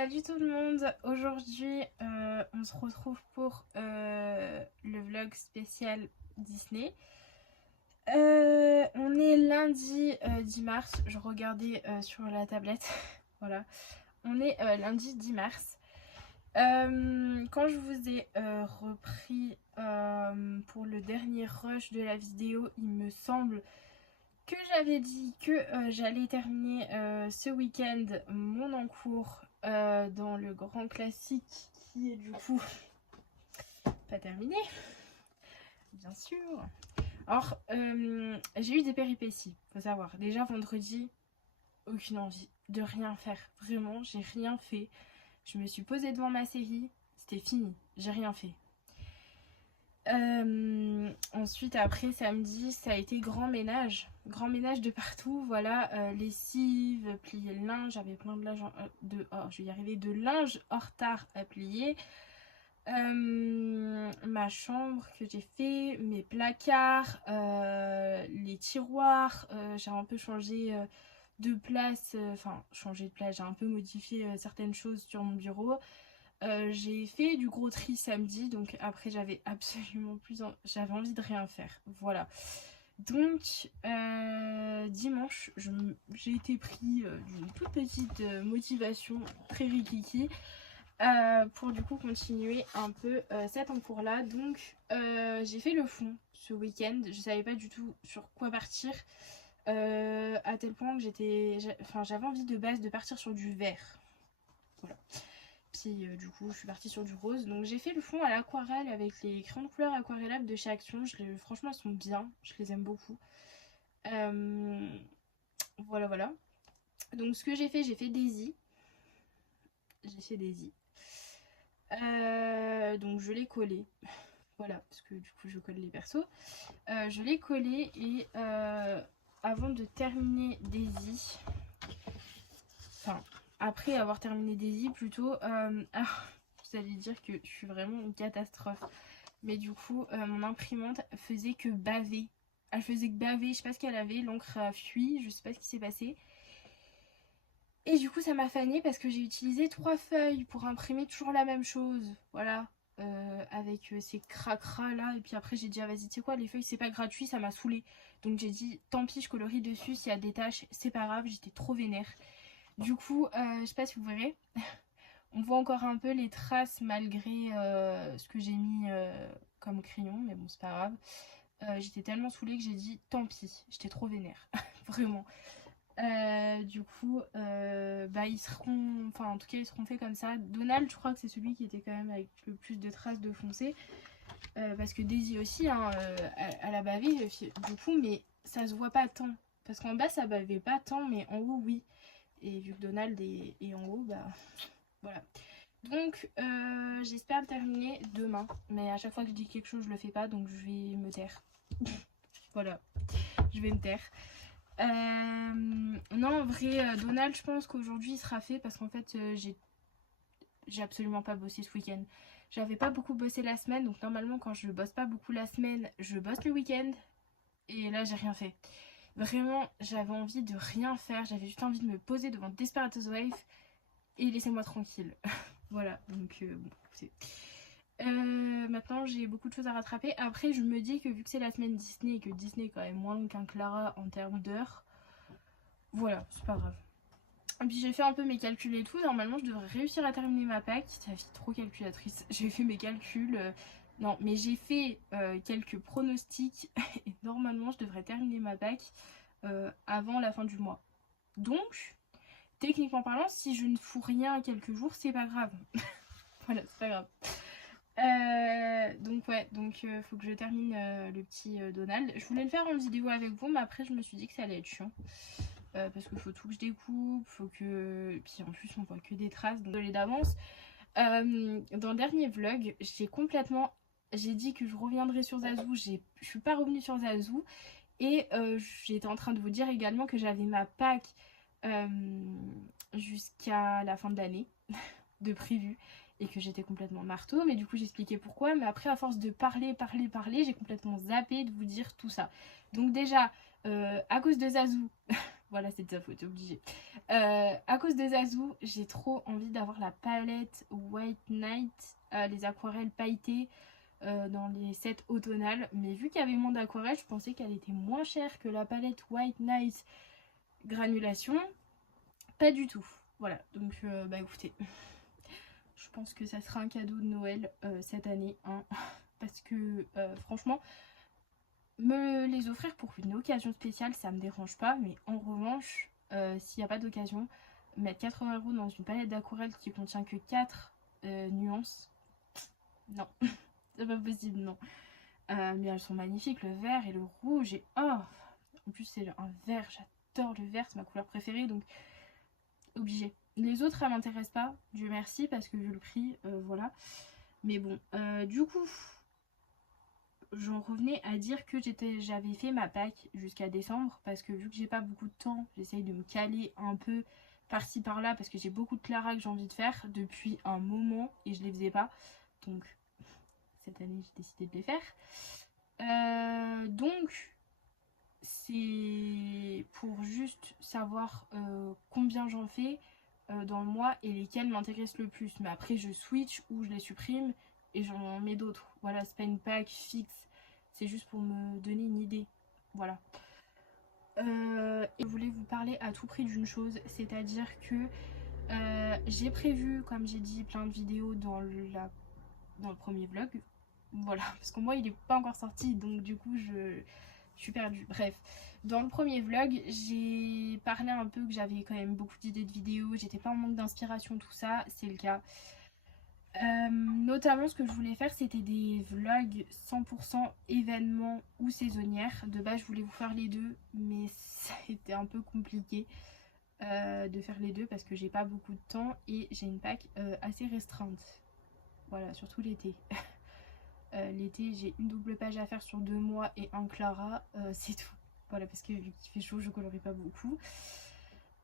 Salut tout le monde, aujourd'hui on se retrouve pour le vlog spécial Disney. On est lundi 10 mars, je regardais sur la tablette, voilà. On est lundi 10 mars. Quand je vous ai repris pour le dernier rush de la vidéo, il me semble que j'avais dit que j'allais terminer ce week-end mon encours dans le grand classique qui est du coup pas terminé, bien sûr. Alors, j'ai eu des péripéties, faut savoir. Déjà vendredi, aucune envie de rien faire. Vraiment, j'ai rien fait. Je me suis posée devant ma série, c'était fini, j'ai rien fait. Ensuite après samedi ça a été grand ménage de partout, voilà, lessive, plier le linge, j'avais plein de linge je vais y arriver, de linge en retard à plier, ma chambre que j'ai fait, mes placards, les tiroirs, j'ai un peu changé de place, j'ai un peu modifié certaines choses sur mon bureau. J'ai fait du gros tri samedi, donc après j'avais absolument j'avais envie de rien faire, voilà. Donc dimanche j'ai été pris d'une toute petite motivation très rikiki pour du coup continuer un peu cet encours là. Donc j'ai fait le fond ce week-end, je savais pas du tout sur quoi partir, à tel point que j'avais envie de base de partir sur du vert, voilà. Puis du coup je suis partie sur du rose. Donc j'ai fait le fond à l'aquarelle avec les crayons de couleur aquarellables de chez Action. Franchement elles sont bien, je les aime beaucoup. Voilà. Donc ce que j'ai fait Daisy. Donc je l'ai collé. Voilà, parce que du coup je colle les persos. Je l'ai collé et avant de terminer Daisy, après avoir terminé Daisy plutôt, vous allez dire que je suis vraiment une catastrophe, mais du coup mon imprimante faisait que baver, je sais pas ce qu'elle avait, l'encre a fui, je sais pas ce qui s'est passé, et du coup ça m'a fanée parce que j'ai utilisé 3 feuilles pour imprimer toujours la même chose, voilà, avec ces cracras là, et puis après j'ai dit ah vas-y tu sais quoi, les feuilles c'est pas gratuit, ça m'a saoulé, donc j'ai dit tant pis je colorie dessus, s'il y a des taches c'est pas grave, j'étais trop vénère. Du coup, je sais pas si vous verrez, on voit encore un peu les traces malgré ce que j'ai mis comme crayon, mais bon, c'est pas grave. J'étais tellement saoulée que j'ai dit tant pis, j'étais trop vénère, vraiment. Du coup, ils seront, en tout cas, ils seront faits comme ça. Donald, je crois que c'est celui qui était quand même avec le plus de traces de foncé. Parce que Daisy aussi, elle a bavé, du coup, mais ça se voit pas tant. Parce qu'en bas, ça bavait pas tant, mais en haut, oui. Et vu que Donald est en haut, voilà. Donc j'espère le terminer demain, mais à chaque fois que je dis quelque chose je le fais pas, donc je vais me taire. Voilà, je vais me taire. Non, en vrai, Donald, je pense qu'aujourd'hui il sera fait parce qu'en fait j'ai absolument pas bossé ce week-end. J'avais pas beaucoup bossé la semaine, donc normalement quand je bosse pas beaucoup la semaine, je bosse le week-end, et là j'ai rien fait. Vraiment, j'avais envie de rien faire, j'avais juste envie de me poser devant Desperate Housewives et laissez-moi tranquille. Voilà, donc bon, c'est... maintenant j'ai beaucoup de choses à rattraper. Après je me dis que vu que c'est la semaine Disney et que Disney est quand même moins long qu'un Clara en termes d'heures, voilà, c'est pas grave. Et puis j'ai fait un peu mes calculs et tout, normalement je devrais réussir à terminer ma PAC. Ta vie trop calculatrice, j'ai fait mes calculs, non mais j'ai fait quelques pronostics et normalement je devrais terminer ma PAC avant la fin du mois. Donc techniquement parlant, si je ne fous rien quelques jours, c'est pas grave. Voilà, c'est pas grave. Donc ouais, faut que je termine le petit Donald. Je voulais le faire en vidéo avec vous, mais après je me suis dit que ça allait être chiant. Parce qu'il faut tout que je découpe, puis en plus on voit que des traces, donc désolé d'avance. Dans le dernier vlog, j'ai dit que je reviendrai sur Zazou, je suis pas revenue sur Zazou. Et j'étais en train de vous dire également que j'avais ma PAC jusqu'à la fin de l'année de prévu et que j'étais complètement marteau, mais du coup j'expliquais pourquoi, mais après à force de parler, j'ai complètement zappé de vous dire tout ça. Donc déjà à cause de Zazou Voilà, c'est de sa faute, obligé. À cause de Zazu, j'ai trop envie d'avoir la palette White Night, les aquarelles pailletées dans les sets automnales. Mais vu qu'il y avait moins d'aquarelles, je pensais qu'elle était moins chère que la palette White Night granulation. Pas du tout. Voilà, donc bah écoutez, je pense que ça sera un cadeau de Noël cette année. Hein, parce que franchement, me les offrir pour une occasion spéciale, ça me dérange pas. Mais en revanche, s'il n'y a pas d'occasion, mettre 80 € dans une palette d'aquarelle qui contient que 4 nuances, non, c'est pas possible, non. Mais elles sont magnifiques, le vert et le rouge. Et oh, en plus, c'est un vert, j'adore le vert, c'est ma couleur préférée, donc obligé. Les autres, elles m'intéressent pas, Dieu merci, parce que vu le prix, voilà. Mais bon, du coup, j'en revenais à dire que j'avais fait ma Pâques jusqu'à décembre, parce que vu que j'ai pas beaucoup de temps, j'essaye de me caler un peu par-ci par-là, parce que j'ai beaucoup de Clara que j'ai envie de faire depuis un moment, et je les faisais pas. Donc, cette année, j'ai décidé de les faire. Donc, c'est pour juste savoir combien j'en fais dans le mois et lesquels m'intéressent le plus. Mais après, je switch ou je les supprime et j'en mets d'autres. Voilà, c'est pas une pack fixe. C'est juste pour me donner une idée. Voilà. Et je voulais vous parler à tout prix d'une chose, c'est-à-dire que j'ai prévu, comme j'ai dit, plein de vidéos dans le premier vlog. Voilà, parce que moi, il est pas encore sorti, donc du coup, je suis perdue. Bref, dans le premier vlog, j'ai parlé un peu que j'avais quand même beaucoup d'idées de vidéos, j'étais pas en manque d'inspiration, tout ça, c'est le cas. Notamment, ce que je voulais faire, c'était des vlogs 100% événements ou saisonnières. De base, je voulais vous faire les deux, mais ça a été un peu compliqué de faire les deux parce que j'ai pas beaucoup de temps et j'ai une pack assez restreinte. Voilà, surtout l'été. L'été, j'ai une double page à faire sur 2 mois et un Clara, c'est tout. Voilà, parce que vu qu'il fait chaud, je colorie pas beaucoup.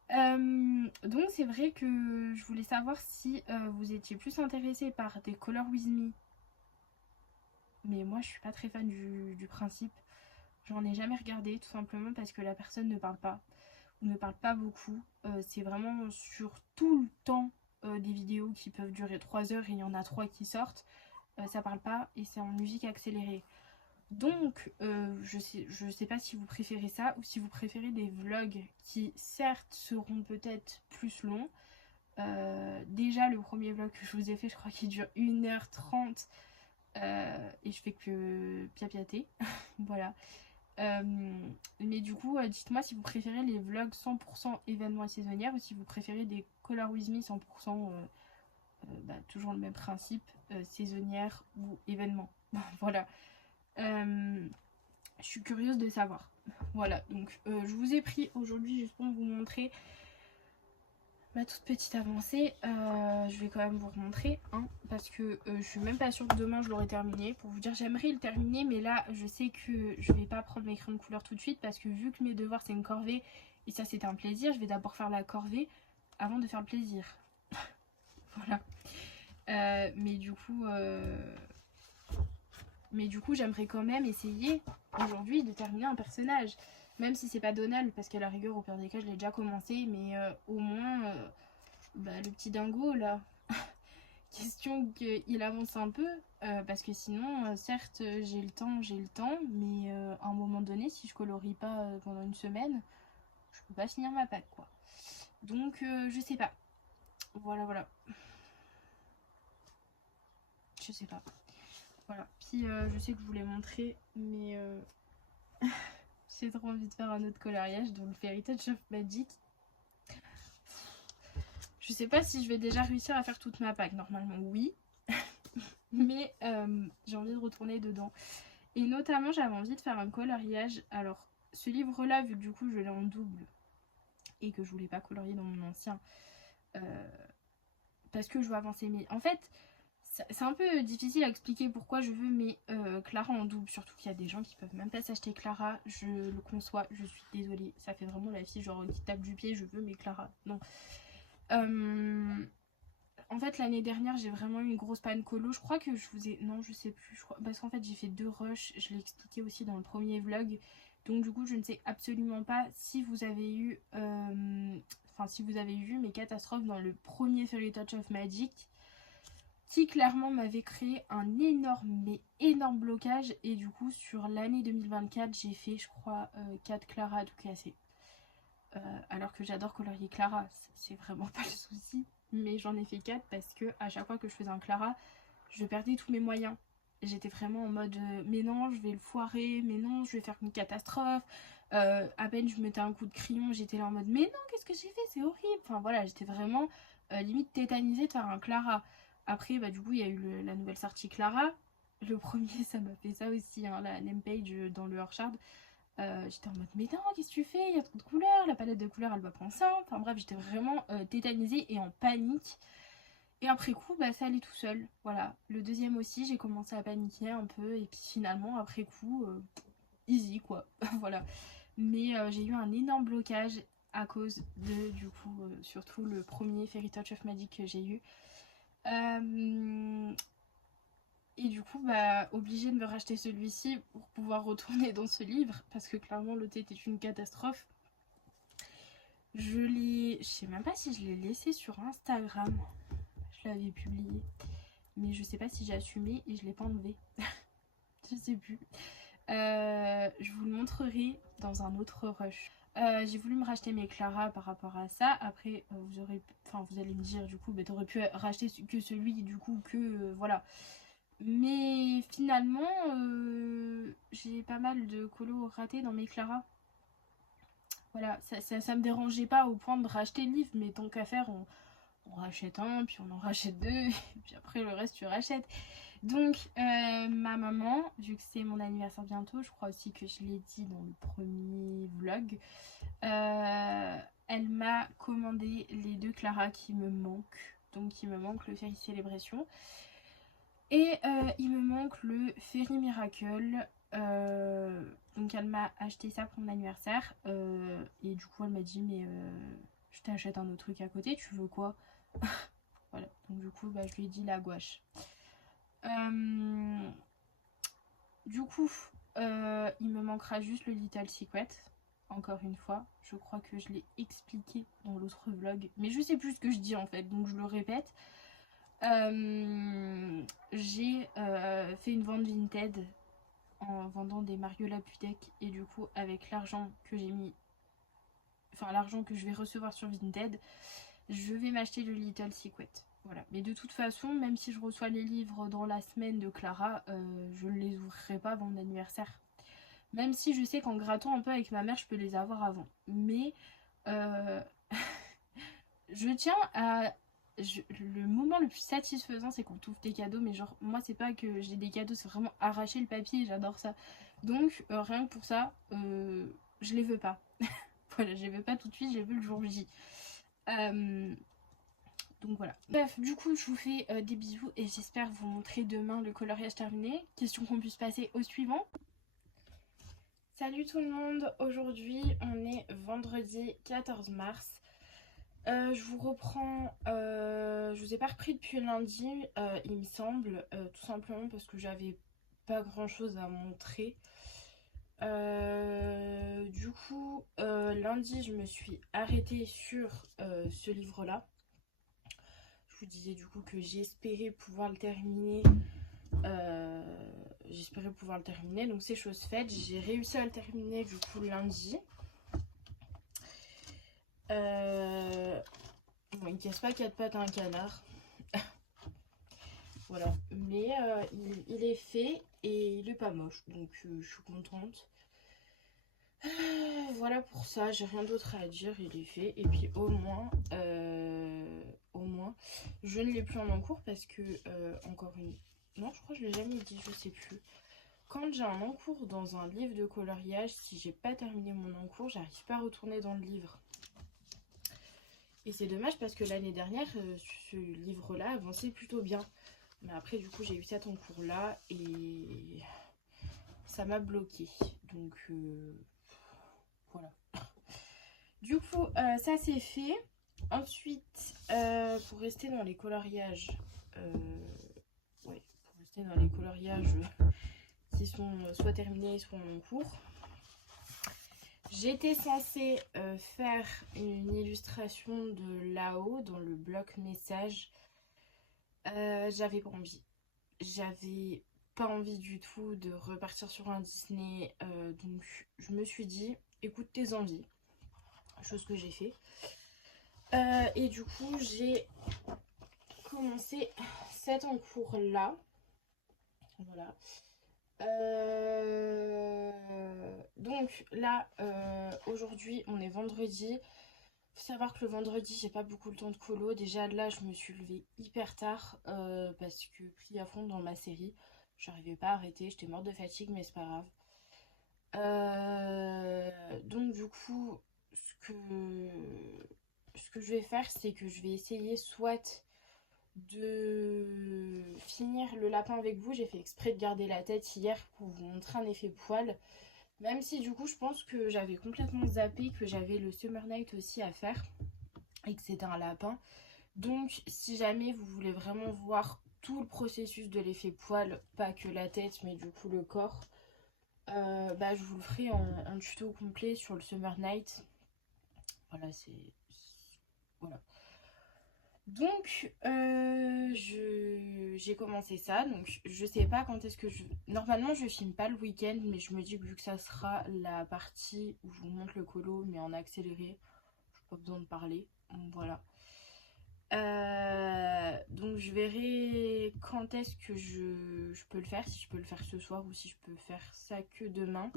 Donc c'est vrai que je voulais savoir si vous étiez plus intéressé par des Color With Me. Mais moi, je suis pas très fan du principe. J'en ai jamais regardé, tout simplement parce que la personne ne parle pas. Ou ne parle pas beaucoup. C'est vraiment sur tout le temps des vidéos qui peuvent durer 3 heures et il y en a 3 qui sortent. Ça parle pas et c'est en musique accélérée. Donc je sais pas si vous préférez ça ou si vous préférez des vlogs qui certes seront peut-être plus longs. Déjà le premier vlog que je vous ai fait, je crois qu'il dure 1h30 et je fais que piapiater. Voilà. Mais du coup dites-moi si vous préférez les vlogs 100% événements saisonnières ou si vous préférez des Color With Me 100% toujours le même principe, saisonnière ou événement. Voilà. Je suis curieuse de savoir. Voilà, donc je vous ai pris aujourd'hui juste pour vous montrer ma toute petite avancée. Je vais quand même vous remontrer, hein, parce que je suis même pas sûre que demain je l'aurai terminé. Pour vous dire, j'aimerais le terminer, mais là je sais que je vais pas prendre mes crayons de couleur tout de suite parce que vu que mes devoirs c'est une corvée et ça c'est un plaisir, je vais d'abord faire la corvée avant de faire le plaisir. Voilà. Mais du coup, j'aimerais quand même essayer aujourd'hui de terminer un personnage. Même si c'est pas Donald, parce qu'à la rigueur, au pire des cas, je l'ai déjà commencé. Mais au moins, le petit dingo, là, question qu'il avance un peu. Parce que sinon, certes, j'ai le temps. Mais à un moment donné, si je colorie pas pendant une semaine, je peux pas finir ma pack, quoi. Donc, je sais pas. Voilà. Je sais pas. Voilà. Puis je sais que je vous l'ai montré, mais j'ai trop envie de faire un autre coloriage, donc le Fairy Touch of Magic. Je sais pas si je vais déjà réussir à faire toute ma pack. Normalement, oui. Mais j'ai envie de retourner dedans. Et notamment, j'avais envie de faire un coloriage. Alors, ce livre-là, vu que du coup, je l'ai en double et que je voulais pas colorier dans mon ancien, parce que je veux avancer. Mais en fait, c'est un peu difficile à expliquer pourquoi je veux mes Clara en double. Surtout qu'il y a des gens qui peuvent même pas s'acheter Clara. Je le conçois, je suis désolée. Ça fait vraiment la fille genre qui tape du pied, je veux mes Clara. Non. En fait, l'année dernière, j'ai vraiment eu une grosse panne colo. Je crois que je vous ai... Non, je sais plus. Parce qu'en fait, j'ai fait 2 rushs. Je l'ai expliqué aussi dans le premier vlog. Donc du coup je ne sais absolument pas si vous avez eu si vous avez vu mes catastrophes dans le premier Fairy Touch of Magic, qui clairement m'avait créé un énorme blocage. Et du coup sur l'année 2024 j'ai fait je crois 4 Clara à tout casser. Alors que j'adore colorier Clara, c'est vraiment pas le souci, mais j'en ai fait 4 parce que à chaque fois que je faisais un Clara, je perdais tous mes moyens. J'étais vraiment en mode mais non, je vais le foirer, mais non, je vais faire une catastrophe. À peine je mettais un coup de crayon, j'étais là en mode mais non, qu'est-ce que j'ai fait, c'est horrible. Enfin voilà, j'étais vraiment limite tétanisée de faire un Clara. Après, bah du coup, il y a eu la nouvelle sortie Clara. Le premier, ça m'a fait ça aussi, hein, la name page dans le Orchard. J'étais en mode mais non, qu'est-ce que tu fais, il y a trop de couleurs, la palette de couleurs elle va pas ensemble. Enfin bref, j'étais vraiment tétanisée et en panique. Et après coup bah ça allait tout seul, voilà. Le deuxième aussi j'ai commencé à paniquer un peu et puis finalement après coup easy quoi. Voilà. Mais j'ai eu un énorme blocage à cause de du coup surtout le premier Fairy Touch of Magic que j'ai eu. Et du coup, bah, obligée de me racheter celui-ci pour pouvoir retourner dans ce livre, parce que clairement, l'autre était une catastrophe. Je sais même pas si je l'ai laissé sur Instagram. Je l'avais publié. Mais je sais pas si j'ai assumé et je l'ai pas enlevé. Je sais plus. Je vous le montrerai dans un autre rush. J'ai voulu me racheter mes Clara par rapport à ça. Après, vous allez me dire, du coup, bah, t'aurais pu racheter que celui, du coup, voilà. Mais finalement, j'ai pas mal de colos ratés dans mes Clara. Voilà, ça me dérangeait pas au point de racheter le livre, mais tant qu'à faire, on rachète un, puis on en rachète deux, et puis après le reste tu rachètes. Donc ma maman, vu que c'est mon anniversaire bientôt, je crois aussi que je l'ai dit dans le premier vlog, elle m'a commandé les 2 Clara qui me manquent. Donc il me manque le Fairy Célébration. Et il me manque le Fairy Miracle. Donc elle m'a acheté ça pour mon anniversaire. Et du coup elle m'a dit mais je t'achète un autre truc à côté, tu veux quoi? Voilà, donc du coup bah, je lui ai dit la gouache. Du coup il me manquera juste le Little Secret. Encore une fois, je crois que je l'ai expliqué dans l'autre vlog. Mais je sais plus ce que je dis en fait, donc je le répète. J'ai fait une vente Vinted en vendant des Mariola Pudek et du coup avec l'argent que j'ai mis, enfin l'argent que je vais recevoir sur Vinted, je vais m'acheter le Little Secret. Voilà. Mais de toute façon, même si je reçois les livres dans la semaine de Clara, je ne les ouvrirai pas avant mon anniversaire. Même si je sais qu'en grattant un peu avec ma mère, je peux les avoir avant. Mais je tiens à... le moment le plus satisfaisant c'est quand tu ouvres tes cadeaux, mais genre moi c'est pas que j'ai des cadeaux, c'est vraiment arracher le papier, j'adore ça. Donc rien que pour ça je les veux pas. Voilà, je les veux pas tout de suite, je les veux le jour J. Donc voilà. Bref, du coup je vous fais des bisous et j'espère vous montrer demain le coloriage terminé. Question qu'on puisse passer au suivant. Salut tout le monde, aujourd'hui on est vendredi 14 mars. Je vous reprends, je vous ai pas repris depuis lundi, il me semble, tout simplement parce que j'avais pas grand chose à montrer. Du coup, lundi, je me suis arrêtée sur ce livre-là. Je vous disais du coup que j'espérais pouvoir le terminer. Donc c'est chose faite. J'ai réussi à le terminer du coup lundi. Bon, il casse pas 4 pattes à un canard. Voilà, mais il est fait et il est pas moche, donc je suis contente. Voilà pour ça, j'ai rien d'autre à dire, il est fait. Et puis au moins, je ne l'ai plus en encours parce que, encore une... Non, je crois que je l'ai jamais dit, je sais plus. Quand j'ai un encours dans un livre de coloriage, si j'ai pas terminé mon encours, j'arrive pas à retourner dans le livre. Et c'est dommage parce que l'année dernière, ce livre-là avançait plutôt bien. Mais après, du coup, j'ai eu cet encours-là et ça m'a bloqué. Donc, voilà. Du coup, ça c'est fait. Ensuite, pour rester dans les coloriages, qui sont soit terminés, soit en cours, J'étais censée faire une illustration de là-haut dans le bloc message. J'avais pas envie. J'avais pas envie du tout de repartir sur un Disney. Donc je me suis dit, écoute tes envies. Chose que j'ai fait. Et du coup, j'ai commencé cet en cours là. Voilà. Donc là, aujourd'hui, on est vendredi. Faut savoir que le vendredi, j'ai pas beaucoup le temps de colo. Déjà là, je me suis levée hyper tard parce que pris à fond dans ma série. J'arrivais pas à arrêter, j'étais morte de fatigue, mais c'est pas grave. Donc du coup, ce que je vais faire, c'est que je vais essayer soit de finir le lapin avec vous. J'ai fait exprès de garder la tête hier pour vous montrer un effet poil. Même si du coup je pense que j'avais complètement zappé que j'avais le Summer Night aussi à faire et que c'était un lapin. Donc si jamais vous voulez vraiment voir tout le processus de l'effet poil, pas que la tête mais du coup le corps, je vous le ferai en tuto complet sur le Summer Night. Voilà, voilà. Donc, j'ai commencé ça. Donc, je sais pas quand est-ce que je... Normalement, je filme pas le week-end, mais je me dis que vu que ça sera la partie où je vous montre le colo, mais en accéléré, j'ai pas besoin de parler. Donc, voilà. Donc, je verrai quand est-ce que je peux le faire, si je peux le faire ce soir ou si je peux faire ça que demain.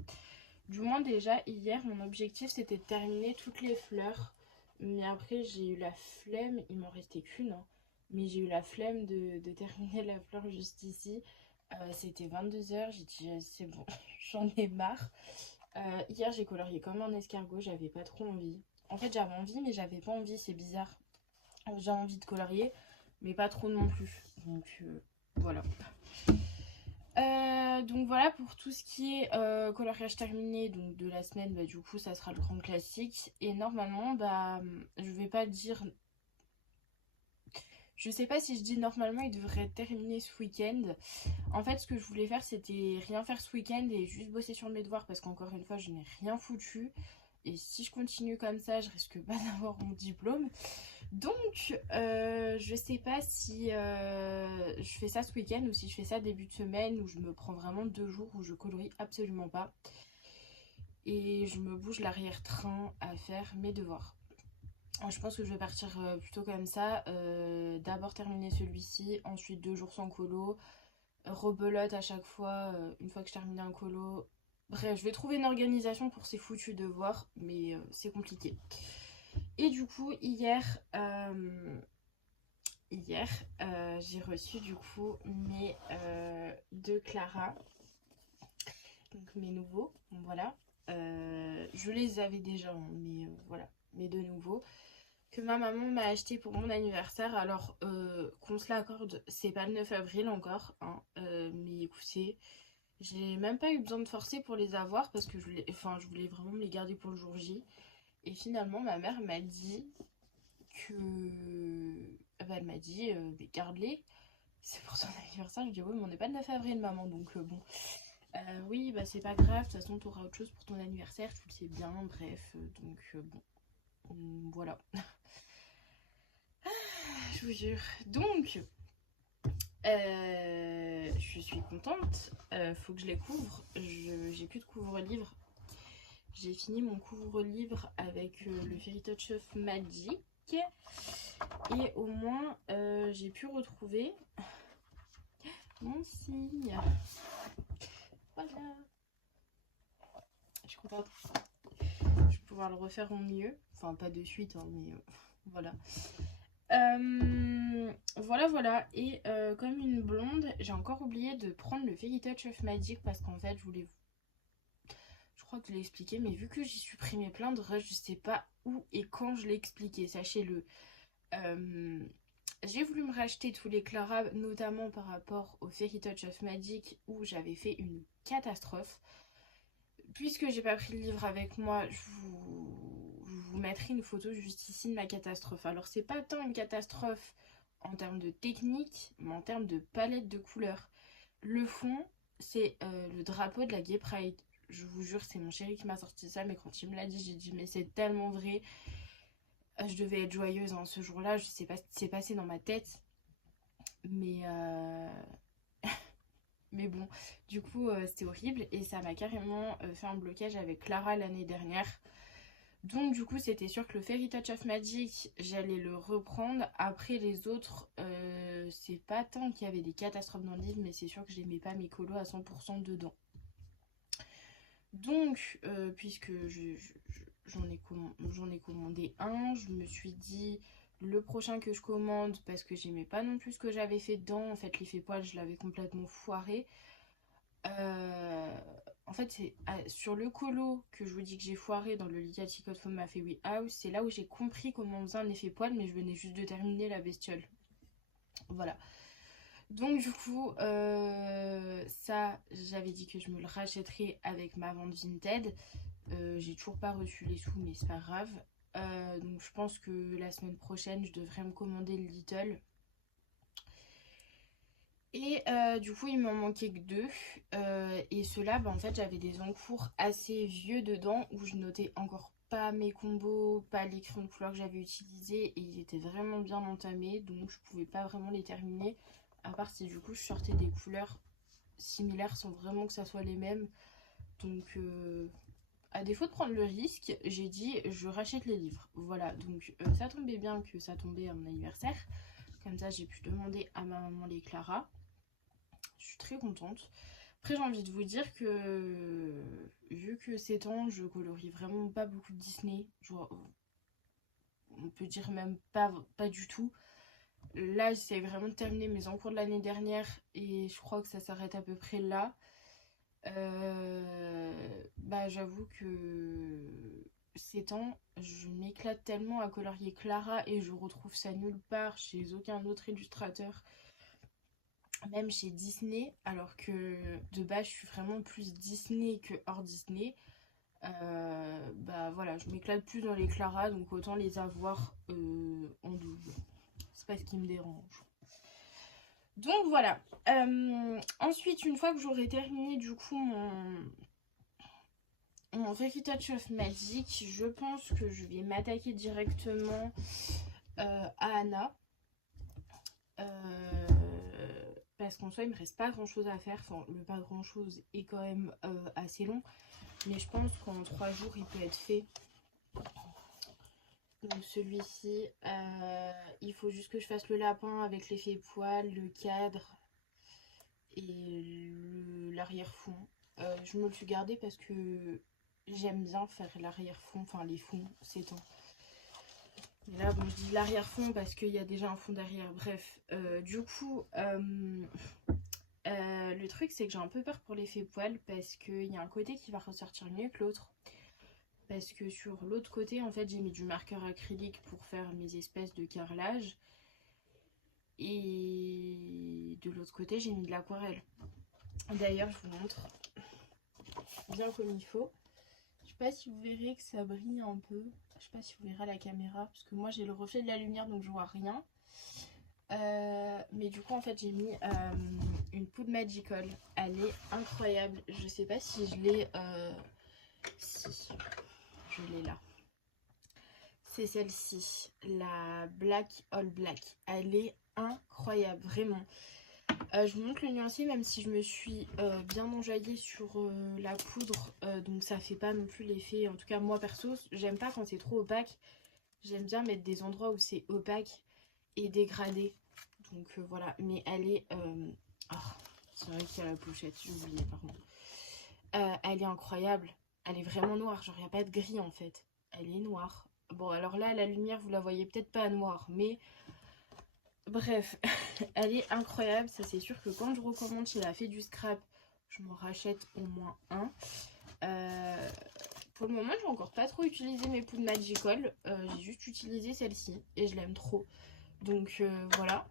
Du moins, déjà, hier, mon objectif, c'était de terminer toutes les fleurs. Mais après, j'ai eu la flemme, il m'en restait qu'une, hein. Mais j'ai eu la flemme de terminer la fleur juste ici. C'était 22 h, j'ai dit c'est bon, j'en ai marre. Hier, j'ai colorié comme un escargot, j'avais pas trop envie. En fait, j'avais envie, mais j'avais pas envie, c'est bizarre. J'ai envie de colorier, mais pas trop non plus. Donc voilà. Donc voilà pour tout ce qui est coloriage terminé donc de la semaine, du coup ça sera le grand classique et normalement je vais pas dire, je sais pas si je dis normalement il devrait terminer ce week-end. En fait ce que je voulais faire c'était rien faire ce week-end et juste bosser sur mes devoirs parce qu'encore une fois je n'ai rien foutu et si je continue comme ça je risque pas d'avoir mon diplôme. Donc, je sais pas si je fais ça ce week-end ou si je fais ça début de semaine où je me prends vraiment 2 jours où je colorie absolument pas. Et je me bouge l'arrière-train à faire mes devoirs. Alors, je pense que je vais partir plutôt comme ça. D'abord terminer celui-ci, ensuite 2 jours sans colo. Rebelote à chaque fois, une fois que je termine un colo. Bref, je vais trouver une organisation pour ces foutus devoirs, mais c'est compliqué. Et du coup, hier, j'ai reçu du coup mes deux Clara, donc mes nouveaux, voilà. Je les avais déjà, hein, mais voilà, mes deux nouveaux que ma maman m'a acheté pour mon anniversaire. Alors qu'on se l'accorde, c'est pas le 9 avril encore, hein, mais écoutez, j'ai même pas eu besoin de forcer pour les avoir parce que je voulais vraiment me les garder pour le jour J. Et finalement, ma mère m'a dit que... elle m'a dit, garde-les, c'est pour ton anniversaire. Je dis, oui, mais on n'est pas le 9 avril, maman, donc bon. Oui, c'est pas grave, de toute façon, t'auras autre chose pour ton anniversaire, tu le sais bien, bref, donc bon. Voilà. Je vous jure. Donc, je suis contente. Faut que je les couvre. J'ai plus de couvre-livre. J'ai fini mon couvre-livre avec le Fairy Touch of Magic. Et au moins, j'ai pu retrouver mon signe. Voilà. Je suis contente. Je vais pouvoir le refaire en mieux. Enfin, pas de suite, hein, mais voilà. Voilà. Et comme une blonde, j'ai encore oublié de prendre le Fairy Touch of Magic parce qu'en fait, je crois que je l'ai expliqué, mais vu que j'ai supprimé plein de rushs, je sais pas où et quand je l'ai expliqué, sachez-le. J'ai voulu me racheter tous les Clara, notamment par rapport au Fairy Touch of Magic où j'avais fait une catastrophe. Puisque j'ai pas pris le livre avec moi, je vous mettrai une photo juste ici de ma catastrophe. Alors c'est pas tant une catastrophe en termes de technique, mais en termes de palette de couleurs. Le fond, c'est le drapeau de la Gay Pride. Je vous jure, c'est mon chéri qui m'a sorti ça, mais quand il me l'a dit, j'ai dit mais c'est tellement vrai. Je devais être joyeuse hein, ce jour-là, je sais pas ce qui s'est passé dans ma tête. Mais, mais bon, du coup, c'était horrible et ça m'a carrément fait un blocage avec Clara l'année dernière. Donc du coup, c'était sûr que le Fairy Touch of Magic, j'allais le reprendre. Après les autres, c'est pas tant qu'il y avait des catastrophes dans le livre, mais c'est sûr que j'aimais pas mes colos à 100% dedans. Donc, puisque j'en ai commandé un, je me suis dit le prochain que je commande, parce que j'aimais pas non plus ce que j'avais fait dedans. En fait, l'effet poil, je l'avais complètement foiré. En fait, c'est sur le colo que je vous dis que j'ai foiré dans le Little Secret from My Fairy House, c'est là où j'ai compris comment on faisait un effet poil, mais je venais juste de terminer la bestiole. Voilà. Donc du coup, ça, j'avais dit que je me le rachèterais avec ma vente Vinted. J'ai toujours pas reçu les sous, mais c'est pas grave. Donc je pense que la semaine prochaine, je devrais me commander le Little. Et du coup, il m'en manquait que deux. Et ceux-là, bah, en fait, j'avais des encours assez vieux dedans où je notais encore pas mes combos, pas les crayons de couleur que j'avais utilisés. Et ils étaient vraiment bien entamés, donc je pouvais pas vraiment les terminer. À part si du coup, je sortais des couleurs similaires sans vraiment que ça soit les mêmes. Donc, à défaut de prendre le risque, j'ai dit je rachète les livres. Voilà, donc ça tombait bien que ça tombait à mon anniversaire. Comme ça, j'ai pu demander à ma maman les Clara. Je suis très contente. Après, j'ai envie de vous dire que vu que ces temps, je colorie vraiment pas beaucoup de Disney. Genre, on peut dire même pas du tout. Là, j'essaie vraiment de terminer mes encours de l'année dernière et je crois que ça s'arrête à peu près là. Bah, j'avoue que ces temps, je m'éclate tellement à colorier Clara et je retrouve ça nulle part chez aucun autre illustrateur, même chez Disney, alors que de base je suis vraiment plus Disney que hors Disney. Bah voilà, je m'éclate plus dans les Clara, donc autant les avoir en double. C'est pas ce qui me dérange. Donc voilà. Ensuite, une fois que j'aurai terminé du coup mon Fairy Touch of Magic, je pense que je vais m'attaquer directement à Anna. Parce qu'en soi, il me reste pas grand chose à faire. Enfin, le pas grand chose est quand même assez long. Mais je pense qu'en 3 jours, il peut être fait. Donc celui-ci, il faut juste que je fasse le lapin avec l'effet poil, le cadre et l'arrière-fond. Je me le suis gardé parce que j'aime bien faire l'arrière-fond, enfin les fonds, c'est temps. Et là, bon, je dis l'arrière-fond parce qu'il y a déjà un fond derrière. Bref, du coup, le truc, c'est que j'ai un peu peur pour l'effet poil parce qu'il y a un côté qui va ressortir mieux que l'autre. Parce que sur l'autre côté, en fait, j'ai mis du marqueur acrylique pour faire mes espèces de carrelage. Et de l'autre côté, j'ai mis de l'aquarelle. D'ailleurs, je vous montre bien comme il faut. Je sais pas si vous verrez que ça brille un peu. Je sais pas si vous verrez à la caméra, parce que moi j'ai le reflet de la lumière donc je vois rien. Mais du coup en fait j'ai mis une poudre Magical. Elle est incroyable. Je sais pas si je l'ai... Si, je l'ai là. C'est celle-ci, la Black All Black. Elle est incroyable, vraiment. Je vous montre le nuancier, même si je me suis bien enjaillée sur la poudre, donc ça fait pas non plus l'effet. En tout cas, moi perso, j'aime pas quand c'est trop opaque. J'aime bien mettre des endroits où c'est opaque et dégradé. Donc voilà, mais elle est... Oh, c'est vrai qu'il y a la pochette, j'ai oublié, pardon. Elle est incroyable. Elle est vraiment noire, genre il n'y a pas de gris en fait. Elle est noire. Bon, alors là, la lumière, vous la voyez peut-être pas noire, mais... Bref, elle est incroyable. Ça, c'est sûr que quand je recommande chez la Fée du Scrap, je m'en rachète au moins un. Pour le moment, j'ai encore pas trop utilisé mes poudres Magical. J'ai juste utilisé celle-ci et je l'aime trop. Donc voilà.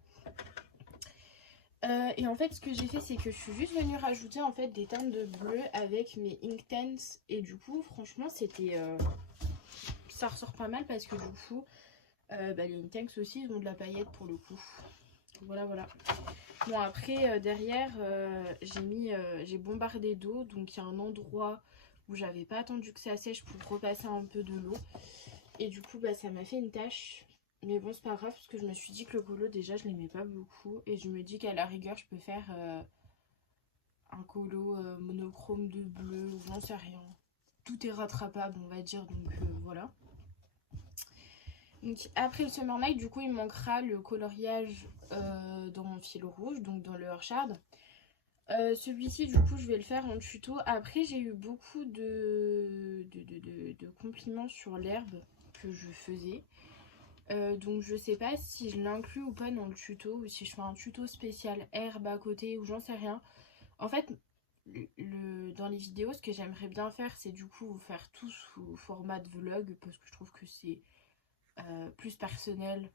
Et en fait, ce que j'ai fait, c'est que je suis juste venue rajouter en fait des teintes de bleu avec mes Inktense. Et du coup, franchement, c'était... ça ressort pas mal parce que du coup... les Inktense aussi, ils ont de la paillette pour le coup. Voilà, voilà. Bon, après, derrière, j'ai bombardé d'eau. Donc, il y a un endroit où j'avais pas attendu que ça sèche pour repasser un peu de l'eau. Et du coup, bah, ça m'a fait une tache. Mais bon, c'est pas grave parce que je me suis dit que le colo, déjà, je l'aimais pas beaucoup. Et je me dis qu'à la rigueur, je peux faire un colo monochrome de bleu ou j'en sais rien. Tout est rattrapable, on va dire. Donc voilà. Donc après le Summer Night, du coup, il manquera le coloriage dans mon fil rouge, donc dans le Earthshard. Celui-ci, du coup, je vais le faire en tuto. Après, j'ai eu beaucoup de compliments sur l'herbe que je faisais. Donc, je sais pas si je l'inclus ou pas dans le tuto, ou si je fais un tuto spécial herbe à côté, ou j'en sais rien. En fait, dans les vidéos, ce que j'aimerais bien faire, c'est du coup vous faire tout sous format de vlog, parce que je trouve que c'est plus personnel.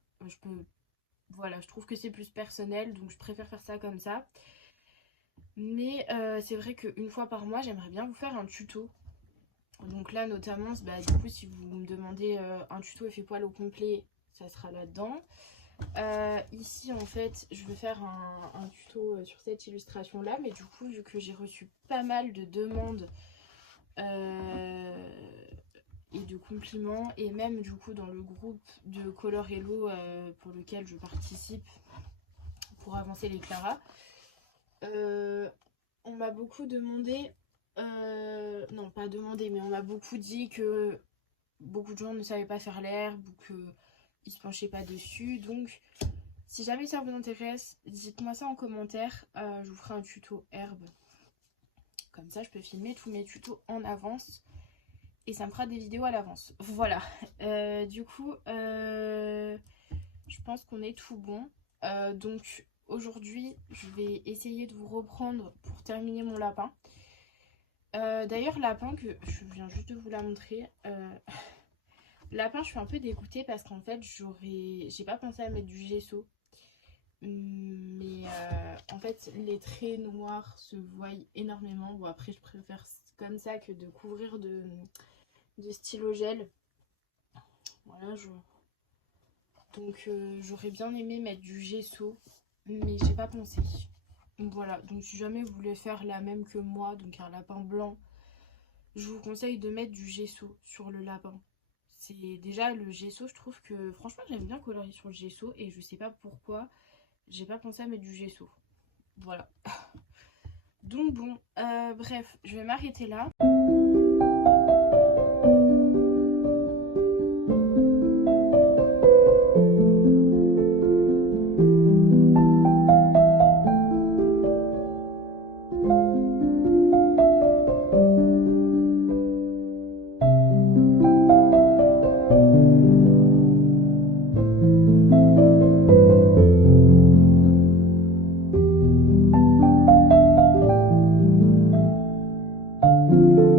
Voilà, je trouve que c'est plus personnel, donc je préfère faire ça comme ça. Mais c'est vrai qu'une fois par mois, j'aimerais bien vous faire un tuto. Donc là, notamment, bah, du coup, si vous me demandez un tuto effet poil au complet, ça sera là-dedans. Ici, en fait, je vais faire un tuto sur cette illustration-là. Mais du coup, vu que j'ai reçu pas mal de demandes et de compliments, et même du coup dans le groupe de Color Hello pour lequel je participe pour avancer les Clara, on m'a beaucoup demandé, non pas demandé, mais on m'a beaucoup dit que beaucoup de gens ne savaient pas faire l'herbe ou qu'ils se penchaient pas dessus. Donc si jamais ça vous intéresse, dites-moi ça en commentaire, je vous ferai un tuto herbe. Comme ça je peux filmer tous mes tutos en avance et ça me fera des vidéos à l'avance. Voilà, du coup je pense qu'on est tout bon. Donc aujourd'hui, je vais essayer de vous reprendre pour terminer mon lapin. D'ailleurs, lapin que je viens juste de vous la montrer. Lapin, je suis un peu dégoûtée parce qu'en fait, j'ai pas pensé à mettre du gesso. Mais en fait, les traits noirs se voient énormément. Bon, après, je préfère comme ça que de couvrir de stylo gel. Voilà, donc j'aurais bien aimé mettre du gesso, mais j'ai pas pensé. Donc voilà, donc si jamais vous voulez faire la même que moi, donc un lapin blanc, je vous conseille de mettre du gesso sur le lapin. C'est déjà le gesso, je trouve que franchement j'aime bien colorier sur le gesso et je sais pas pourquoi j'ai pas pensé à mettre du gesso. Voilà. Donc bon, bref, je vais m'arrêter là. Thank you.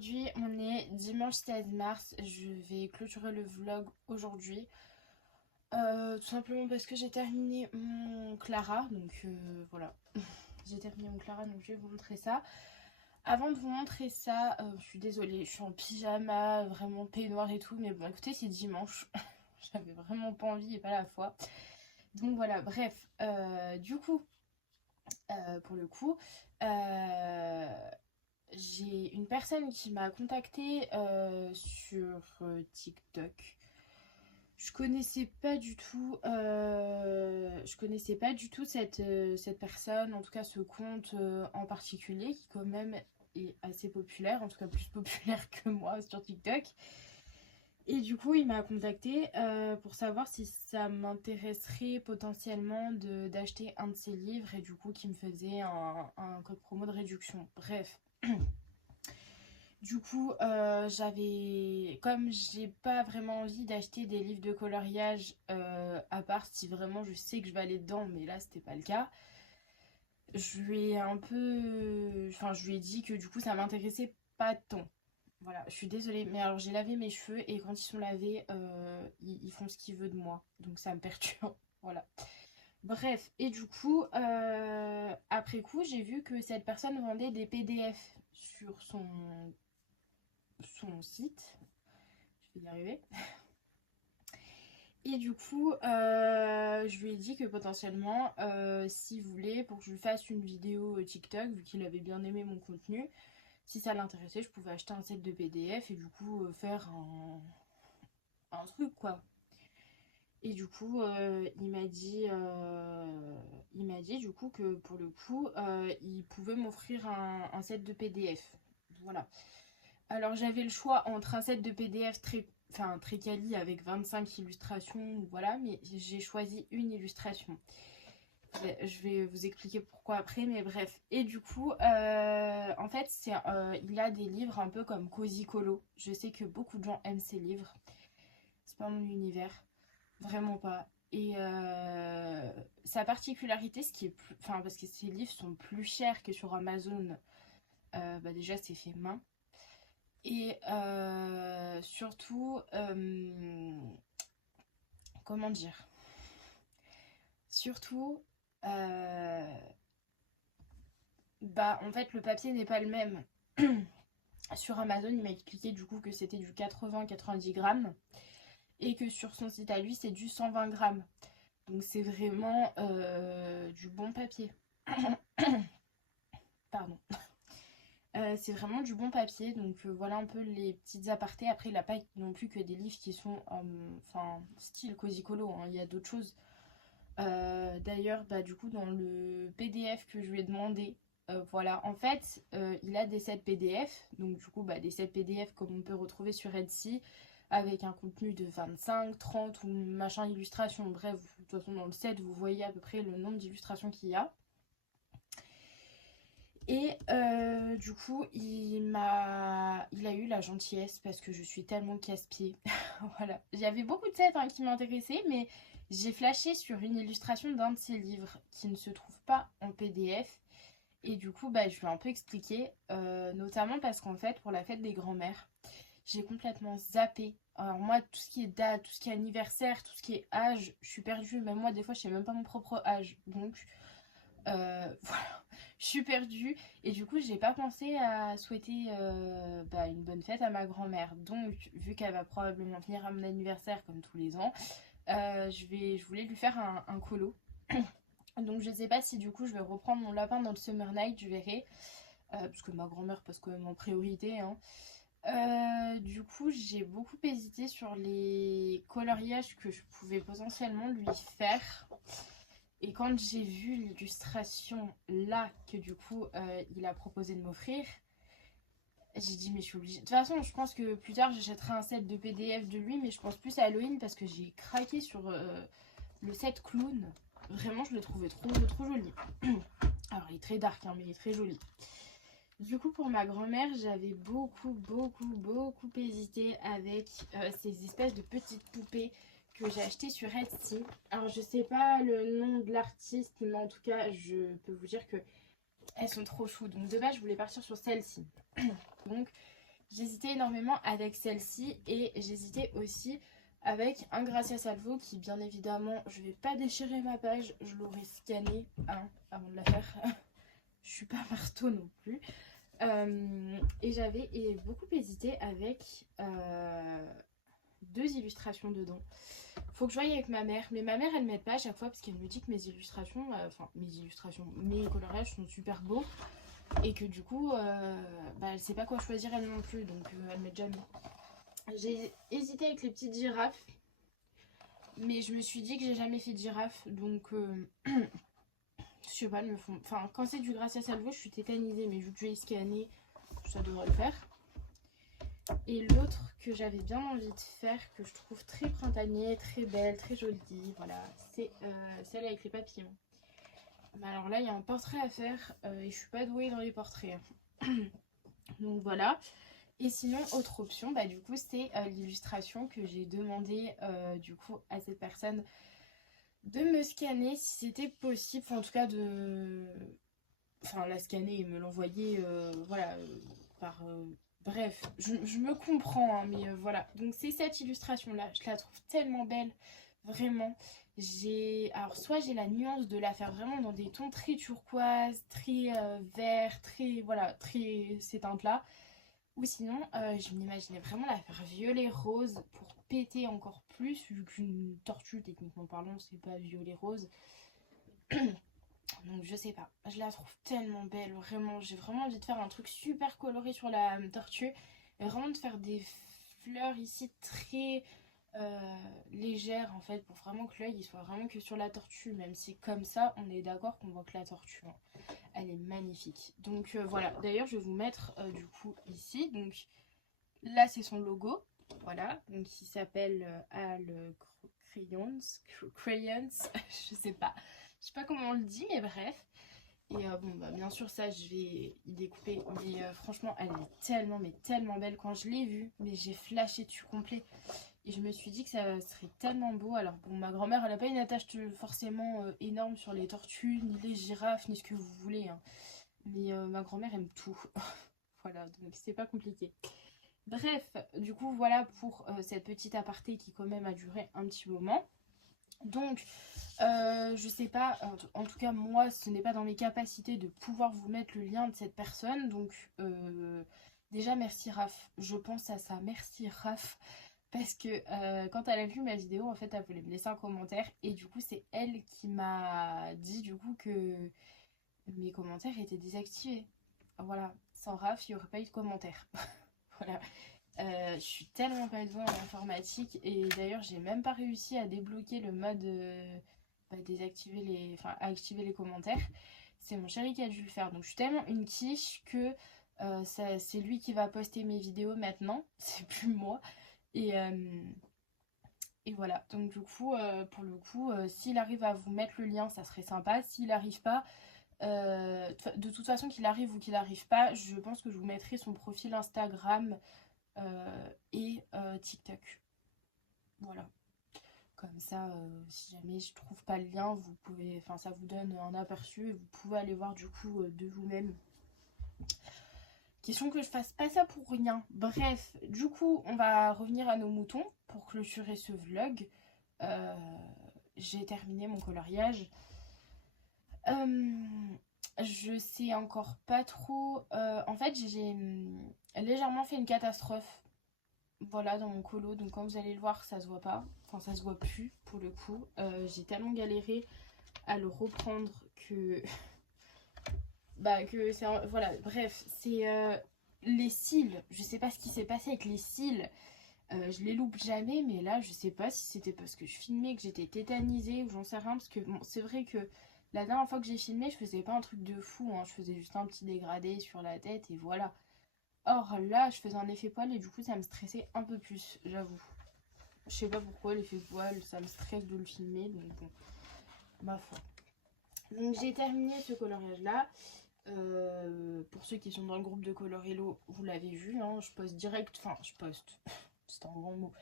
aujourd'hui on est dimanche 16 mars, je vais clôturer le vlog aujourd'hui. Tout simplement parce que j'ai terminé mon Clara, donc voilà. J'ai terminé mon Clara, donc je vais vous montrer ça. Avant de vous montrer ça, je suis désolée, je suis en pyjama, vraiment peignoir et tout, mais bon écoutez, c'est dimanche. J'avais vraiment pas envie et pas la foi. Donc voilà, bref, du coup, pour le coup, j'ai une personne qui m'a contactée sur TikTok. Je connaissais pas du tout, cette personne, en tout cas ce compte en particulier, qui quand même est assez populaire, en tout cas plus populaire que moi sur TikTok. Et du coup, il m'a contacté pour savoir si ça m'intéresserait potentiellement d'acheter un de ses livres et du coup, qui me faisait un code promo de réduction. Bref. Du coup, comme j'ai pas vraiment envie d'acheter des livres de coloriage, à part si vraiment je sais que je vais aller dedans, mais là c'était pas le cas. Je lui ai dit que du coup ça m'intéressait pas tant. Voilà, je suis désolée, mais alors j'ai lavé mes cheveux et quand ils sont lavés, ils font ce qu'ils veulent de moi. Donc ça me perturbe. Voilà. Bref, et du coup, après coup, j'ai vu que cette personne vendait des PDF sur son site. Je vais y arriver. Et du coup, je lui ai dit que potentiellement, s'il voulait, pour que je lui fasse une vidéo TikTok, vu qu'il avait bien aimé mon contenu, si ça l'intéressait, je pouvais acheter un set de PDF et du coup faire un truc quoi. Et du coup, il m'a dit du coup que pour le coup, il pouvait m'offrir un set de PDF. Voilà. Alors j'avais le choix entre un set de PDF très quali avec 25 illustrations, voilà, mais j'ai choisi une illustration. Je vais vous expliquer pourquoi après, mais bref. Et du coup, en fait, il a des livres un peu comme Cozy Colo. Je sais que beaucoup de gens aiment ces livres. C'est pas mon univers, vraiment pas. Et sa particularité, parce que ces livres sont plus chers que sur Amazon, déjà c'est fait main. Et surtout, comment dire? Surtout, en fait, le papier n'est pas le même. Sur Amazon, il m'a expliqué du coup que c'était du 80-90 grammes et que sur son site à lui, c'est du 120 grammes. Donc c'est vraiment du bon papier. Pardon. C'est vraiment du bon papier, donc voilà un peu les petites apartés. Après, il n'a pas non plus que des livres qui sont style Cozy Colo, hein. Il y a d'autres choses. D'ailleurs, du coup, dans le PDF que je lui ai demandé, voilà, en fait, il a des sets PDF, donc du coup, des sets PDF comme on peut retrouver sur Etsy, avec un contenu de 25, 30 ou machin illustrations. Bref, de toute façon, dans le set, vous voyez à peu près le nombre d'illustrations qu'il y a. Et du coup, il a eu la gentillesse, parce que je suis tellement casse-pied. Voilà. J'avais beaucoup de sets qui m'intéressaient, mais j'ai flashé sur une illustration d'un de ses livres qui ne se trouve pas en PDF. Et du coup, je lui ai un peu expliqué, notamment parce qu'en fait, pour la fête des grands-mères, j'ai complètement zappé. Alors moi, tout ce qui est date, tout ce qui est anniversaire, tout ce qui est âge, je suis perdue. Même moi, des fois, je sais même pas mon propre âge. Donc, voilà, je suis perdue. Et du coup, j'ai pas pensé à souhaiter une bonne fête à ma grand-mère. Donc, vu qu'elle va probablement venir à mon anniversaire comme tous les ans, je voulais lui faire un colo. Donc, je sais pas si du coup, je vais reprendre mon lapin dans le Summer Night, je verrai. Parce que ma grand-mère passe quand même en priorité, hein. Du coup, j'ai beaucoup hésité sur les coloriages que je pouvais potentiellement lui faire. Et quand j'ai vu l'illustration là que du coup il a proposé de m'offrir, j'ai dit mais je suis obligée. De toute façon, je pense que plus tard j'achèterai un set de PDF de lui, mais je pense plus à Halloween parce que j'ai craqué sur le set clown. Vraiment, je l'ai trouvé trop joli. Alors, il est très dark, hein, mais il est très joli. Du coup, pour ma grand-mère, j'avais beaucoup hésité avec ces espèces de petites poupées que j'ai achetées sur Etsy. Alors, je sais pas le nom de l'artiste, mais en tout cas, je peux vous dire que elles sont trop chou. Donc, de base, je voulais partir sur celle-ci. Donc, J'hésitais énormément avec celle-ci et j'hésitais aussi avec un Gracia Salvo qui, bien évidemment, je vais pas déchirer ma page, je l'aurais scanné avant de la faire. Je suis pas marteau non plus. Et j'avais beaucoup hésité avec deux illustrations dedans. Faut que je voie avec ma mère, mais ma mère elle m'aide pas à chaque fois parce qu'elle me dit que mes illustrations, mes coloriages sont super beaux et que du coup, elle sait pas quoi choisir elle non plus, donc elle m'aide jamais. J'ai hésité avec les petites girafes, mais je me suis dit que j'ai jamais fait de girafe, donc je sais pas, elles me font... Enfin, quand c'est du Gracia Salvo, je suis tétanisée, mais vu que je vais scanner, ça devrait le faire. Et l'autre que j'avais bien envie de faire, que je trouve très printanier, très belle, très jolie, voilà, c'est celle avec les papillons. Mais alors là, il y a un portrait à faire et je suis pas douée dans les portraits. Donc voilà. Et sinon, autre option, du coup, c'est l'illustration que j'ai demandé du coup à cette personne de me scanner si c'était possible, enfin, en tout cas de... Enfin, la scanner et me l'envoyer, voilà, par... Bref, je me comprends, hein, mais voilà. Donc c'est cette illustration-là, je la trouve tellement belle, vraiment. Alors soit j'ai la nuance de la faire vraiment dans des tons très turquoise, très vert, très, voilà, très ces teintes-là. Ou sinon, je m'imaginais vraiment la faire violet-rose pour péter encore plus, vu qu'une tortue, techniquement parlant, c'est pas violet-rose. Donc je sais pas, je la trouve tellement belle, vraiment, j'ai vraiment envie de faire un truc super coloré sur la tortue et vraiment de faire des fleurs ici très légères en fait pour vraiment que l'œil il soit vraiment que sur la tortue, même si comme ça on est d'accord qu'on voit que la tortue, hein. Elle est magnifique. Donc voilà, d'ailleurs je vais vous mettre du coup ici, donc là c'est son logo, voilà, donc il s'appelle Al Crayons, je sais pas. Je sais pas comment on le dit, mais bref. Et bien sûr, ça, je vais y découper. Mais franchement, elle est tellement, mais tellement belle. Quand je l'ai vue, mais j'ai flashé dessus complet. Et je me suis dit que ça serait tellement beau. Alors bon, ma grand-mère, elle n'a pas une attache forcément énorme sur les tortues, ni les girafes, ni ce que vous voulez, hein. Mais ma grand-mère aime tout. Voilà, donc c'est pas compliqué. Bref, du coup, voilà pour cette petite aparté qui quand même a duré un petit moment. Donc, je sais pas, en tout cas moi ce n'est pas dans mes capacités de pouvoir vous mettre le lien de cette personne. Donc déjà merci Raph, je pense à ça, merci Raph. Parce que quand elle a vu ma vidéo, en fait elle voulait me laisser un commentaire. Et du coup c'est elle qui m'a dit du coup que mes commentaires étaient désactivés. Voilà, sans Raph il n'y aurait pas eu de commentaires. Voilà. Je suis tellement pas douée en informatique et d'ailleurs j'ai même pas réussi à débloquer le mode activer les commentaires. C'est mon chéri qui a dû le faire, donc je suis tellement une quiche que c'est lui qui va poster mes vidéos maintenant, c'est plus moi. Et, et voilà, donc du coup pour le coup s'il arrive à vous mettre le lien ça serait sympa. S'il n'arrive pas, de toute façon qu'il arrive ou qu'il n'arrive pas, je pense que je vous mettrai son profil Instagram et TikTok. Voilà. Comme ça, si jamais je trouve pas le lien, vous pouvez, enfin ça vous donne un aperçu et vous pouvez aller voir du coup de vous-même. Question que je fasse pas ça pour rien. Bref, du coup, on va revenir à nos moutons pour clôturer ce vlog. J'ai terminé mon coloriage. Je sais encore pas trop. En fait, j'ai légèrement fait une catastrophe. Voilà, dans mon colo. Donc, quand vous allez le voir, ça se voit pas. Enfin, ça se voit plus pour le coup. J'ai tellement galéré à le reprendre que. que c'est. Voilà, bref, c'est les cils. Je sais pas ce qui s'est passé avec les cils. Je les loupe jamais, mais là, je sais pas si c'était parce que je filmais, que j'étais tétanisée ou j'en sais rien. Parce que bon, c'est vrai que la dernière fois que j'ai filmé, je faisais pas un truc de fou, hein. Je faisais juste un petit dégradé sur la tête et voilà. Or là, je faisais un effet poil et du coup, ça me stressait un peu plus, j'avoue. Je sais pas pourquoi l'effet poil, ça me stresse de le filmer, donc bon, ma foi. Donc j'ai terminé ce coloriage-là. Pour ceux qui sont dans le groupe de Colorello, vous l'avez vu, hein, je poste direct, enfin je poste, c'est un grand mot.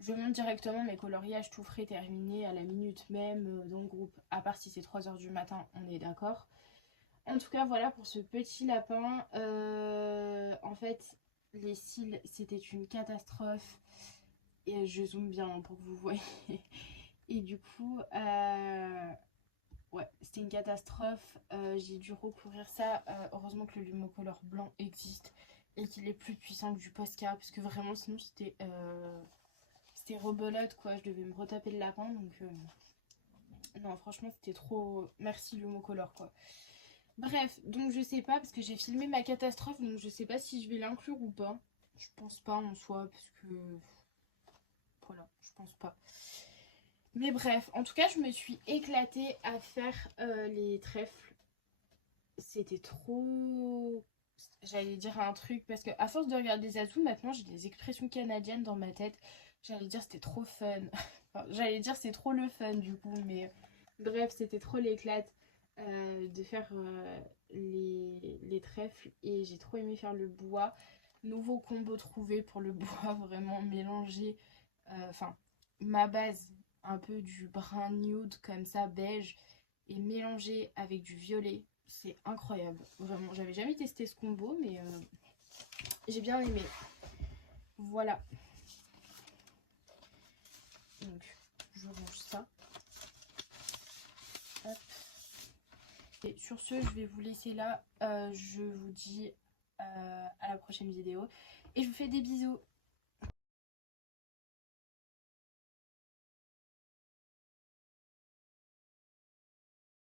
Je monte directement mes coloriages tout frais terminés à la minute même dans le groupe, à part si c'est 3 h du matin, on est d'accord. En tout cas, voilà pour ce petit lapin. En fait, les cils, c'était une catastrophe. Et je zoome bien pour que vous voyez. Et du coup, ouais, c'était une catastrophe. J'ai dû recourir ça. Heureusement que le Lumocolor blanc existe et qu'il est plus puissant que du Posca. Parce que vraiment, sinon, c'était rebelote, quoi. Je devais me retaper le lapin. Donc, non, franchement, c'était trop... Merci Lumocolor, quoi. Bref, donc je sais pas, parce que j'ai filmé ma catastrophe. Donc je sais pas si je vais l'inclure ou pas. Je pense pas en soi, parce que... Voilà, je pense pas. Mais bref, en tout cas, je me suis éclatée à faire les trèfles. C'était trop... J'allais dire un truc, parce que à force de regarder Zazu, maintenant j'ai des expressions canadiennes dans ma tête. J'allais dire c'était trop fun. Enfin, j'allais dire c'est trop le fun du coup, mais bref, c'était trop l'éclate de faire les trèfles. Et j'ai trop aimé faire le bois. Nouveau combo trouvé pour le bois, vraiment mélangé. Enfin, ma base, un peu du brun nude comme ça, beige, et mélangé avec du violet. C'est incroyable, vraiment. J'avais jamais testé ce combo, mais j'ai bien aimé. Voilà. Donc, je range ça. Hop. Et sur ce, je vais vous laisser là. Je vous dis à la prochaine vidéo. Et je vous fais des bisous.